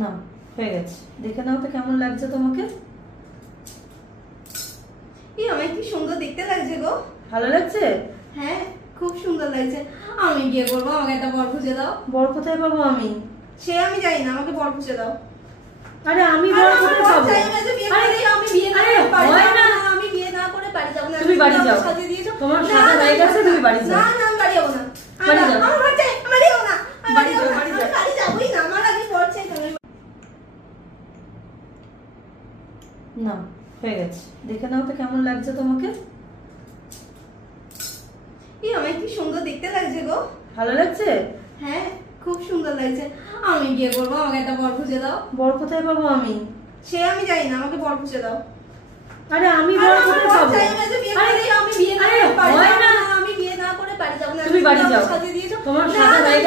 না, হয়ে গেছে। দেখে নাও তো কেমন লাগছে তোমাকে। আমায় কি সুন্দর দেখতে লাগছে গো। ভালো লাগছে? হ্যাঁ, খুব সুন্দর লাগছে। আমি বিয়ে করবো, আমাকে একটা বর খুঁজে দাও। বর কোথায় পাবো আমি? সে আমি জানি না, আমাকে বর খুঁজে দাও। আরে আমি বর কোথায় পাবো? আমি বিয়ে না করে বাড়ি যাব না। আমি বিয়ে না করে বাড়ি যাব না। তুমি বাড়ি যাও। তোমার সাদা হয়ে গেছে, তুমি বাড়ি যাও। না না, আমি বাড়ি যাব না। বাড়ি যাও। আমার বাড়ি যাই, আমি বাড়ি যাব না। বাড়ি যাও, বাড়ি যাও। বাড়ি যাবই না, আমার আগে বর চাই। না, হয়ে গেছে। দেখে নাও তো কেমন লাগছে তোমাকে। আমায় কি সুন্দর দেখতে লাগছে গো। ভালো লাগছে? হ্যাঁ, খুব সুন্দর লাগছে। আমি বিয়ে করবো, আমাকে একটা বর খুঁজে দাও। বর কোথায় পাবো আমি? সে আমি জানি না, আমাকে বর খুঁজে দাও। আরে আমি বর কোথায় পাবো? আমি বিয়ে না করে বাড়ি যাব না। তুমি বাড়ি যাও। সাজিয়ে দিয়েছো। তোমার সাদা হয়ে গেছে।